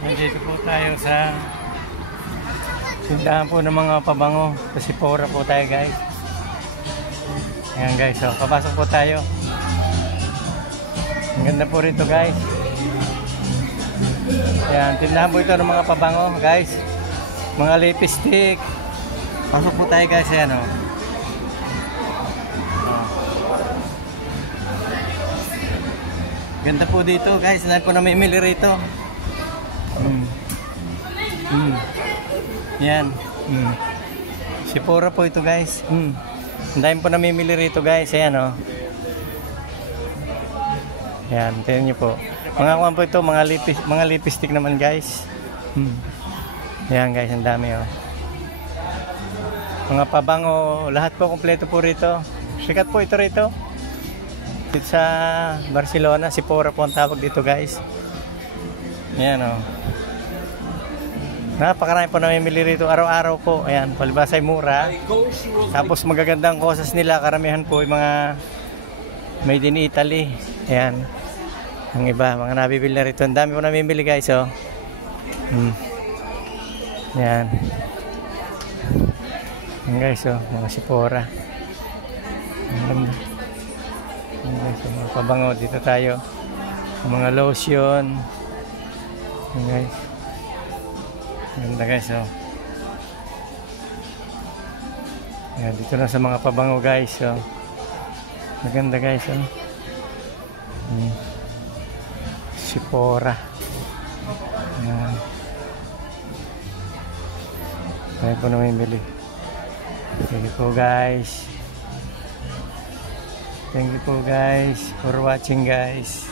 Nandito po tayo sa tindahan po ng mga pabango. Sa Sephora po tayo, guys. Ayan, guys. So, papasok po tayo. Ang ganda po rito, guys. Ayan, tindahan po ito ng mga pabango, guys. Mga lipstick. Pasok po tayo, guys. Ayan, oh. Ganda po dito, guys. Saan po namimili rito? Yan. Sephora po ito, guys. Ang dami po namimili rito, guys. Ayan, oh. Yan, tingnan nyo po. Mga kuwan po ito, mga lipstick naman, guys. Yan, guys, ang dami, oh. Mga pabango, lahat po kompleto po rito. Sikat po ito rito. Dito sa Barcelona, Sephora po ang tawag dito, guys. Yan, oh. Napakarami po namimili rito araw-araw po. Ayan, palibas ay mura. Tapos magagandang kosas nila. Karamihan po yung mga made in Italy. Ayan. Ang iba, mga nabibili na rito. Ang dami po namimili, guys, oh. Ayan. Ayan, guys, oh. Mga Sephora. Ayan, guys, oh, mga pabango. Dito tayo. Mga lotion. Ayan, guys. Ganda, guys, oh. Ayan, dito na sa mga pabango, guys, oh. Maganda, guys, oh. Sephora. Ayan. Tayo po namimili. Thank you po, guys. Thank you po, guys, for watching, guys.